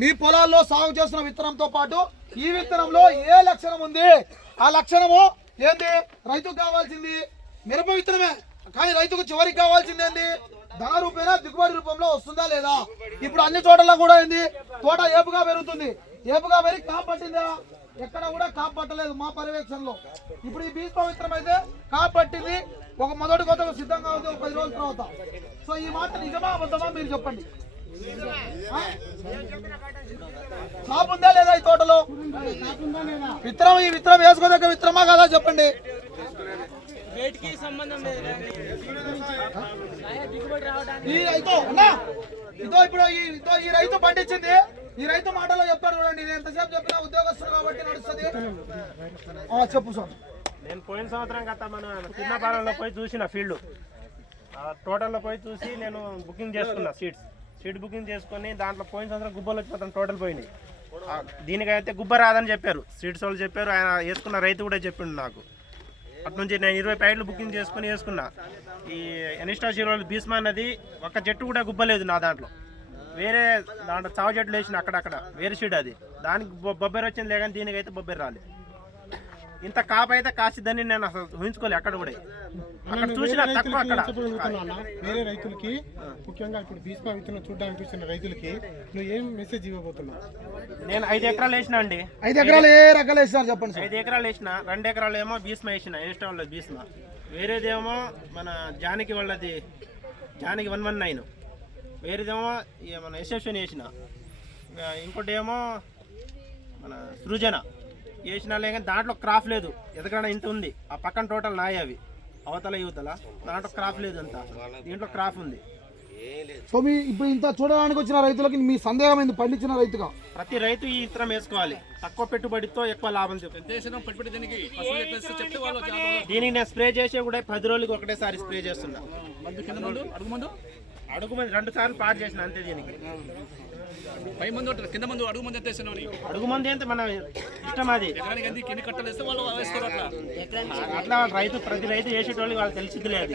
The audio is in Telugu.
మీ పొలాల్లో సాగు చేస్తున్న విత్తనంతో పాటు ఈ విత్తనంలో ఏ లక్షణం ఉంది, ఆ లక్షణము ఏంది? రైతుకు కావాల్సింది మిరప విత్తనమే, కానీ రైతుకు చివరికి కావాల్సింది ఏంది? ధన రూపేనా దిగుబడి రూపంలో వస్తుందా లేదా? ఇప్పుడు అన్ని చోట్ల కూడా ఏంది? తోట ఏపుగా పెరుగుతుంది, ఏపుగా పెరిగి కాపు పట్టిందా? ఎక్కడ కూడా కాపు పట్టలేదు మా పర్యవేక్షణలో. ఇప్పుడు ఈ బీజ్ విత్తనం అయితే కాపు పట్టింది, ఒక మొదటి కోత సిద్ధంగా ఉంది ఒక 10 రోజుల తర్వాత. సో ఈ మాట నిజమా అబద్ధమా మీరు చెప్పండి. కాపు ఉందా లేదా ఈ తోటలో? విత్తనం ఈ విత్తనం వేసుకోదగ్గ విత్తనమా కదా చెప్పండి. ఈ రైతు అన్నా ఇదో ఇప్పుడు ఈ రైతు పండించింది, ఈ రైతు మాటలో చెప్తాడు చూడండి. నేను ఎంతసేపు చెప్పినా ఉద్యోగస్తులు కాబట్టి నడుస్తుంది. చెప్పు సార్. నేను పోయిన సంవత్సరం గత మన చిన్నపాలెంలో పోయి చూసిన ఫీల్డ్ టోటల్లో పోయి చూసి నేను బుకింగ్ చేసుకున్నా సీట్ బుకింగ్ చేసుకొని దాంట్లో పోయిన సంవత్సరం గుబ్బలు వచ్చి మొత్తం టోటల్ పోయినాయి. దీనికైతే గుబ్బ రాదని చెప్పారు, సీడ్స్ వాళ్ళు చెప్పారు, ఆయన వేసుకున్న రైతు కూడా చెప్పిండు నాకు. అటు నుంచి నేను 20 ప్యాకెట్లు బుకింగ్ చేసుకుని వేసుకున్నా. ఈ ఎనిస్టా జీరో భీస్మా అన్నది ఒక్క చెట్టు కూడా గుబ్బలేదు నా దాంట్లో. వేరే దాంట్లో చావు చెట్లు వేసిన అక్కడక్కడ వేరే సీడ్ అది, దానికి బొబ్బెర వచ్చింది లేదని దీనికైతే బొబ్బెర రాలేదు. ఇంత కాపు అయితే కాసిద్దని నేను అసలు ఊహించుకోలేదు. అక్కడ కూడా అక్కడ చూసిన తక్కువ. అక్కడ వేరే రైతులకి ముఖ్యంగా ఇప్పుడు భీష్మ విత్తనం చూడడానికి చూసిన రైతులకి నువ్వు ఏం మెసేజ్ ఇవ్వబోతున్నావు? నేను 5 ఎకరాలు వేసిన అండి. 5 ఎకరాలు ఏ రకాలు వేసినారు చెప్పండి. 5 ఎకరాలు వేసిన, 2 ఎకరాలు ఏమో భీష్మ వేసిన, ఇష్టం వాళ్ళది భీష్మ. వేరేదేమో మన జానకి వాళ్ళది జానకి 119, వేరేదేమో మన యశస్విని వేసిన, ఇంకోటి ఏమో మన సృజన వేసినా లేక దాంట్లో క్రాప్ లేదు. ఎదగడ ఇంత ఉంది, ఆ పక్కన టోటల్ నాయ అవి అవతల యువతల, దాంట్లో క్రాప్ లేదు అంతా, దీంట్లో క్రాప్ ఉంది. సో మీ ఇప్పుడు ఇంత చూడడానికి వచ్చిన రైతులకి మీ సందేహం ఏంది? పండించిన రైతుగా ప్రతి రైతు ఈ విత్తనం వేసుకోవాలి, తక్కువ పెట్టుబడితో ఎక్కువ లాభం. దీనికి నేను స్ప్రే చేసే కూడా 10 రోజులకి ఒకటేసారి స్ప్రే చేస్తున్నా. అడుగు మంది 2 సార్లు పాటు చేసిన అంతే. దీనికి పై మంది ఉంటారు, కింద మంది అడుగు మంది ఎంత వేస్తున్నావు? అడుగు మంది అంటే మన ఇష్టం అది. ఎన్ని కట్టలు వేస్తే వాళ్ళు వేస్తారు అట్లా. అట్లా రైతు ప్రతి రైతు వేసేటోళ్ళు వాళ్ళు తెలిసింది లేదు.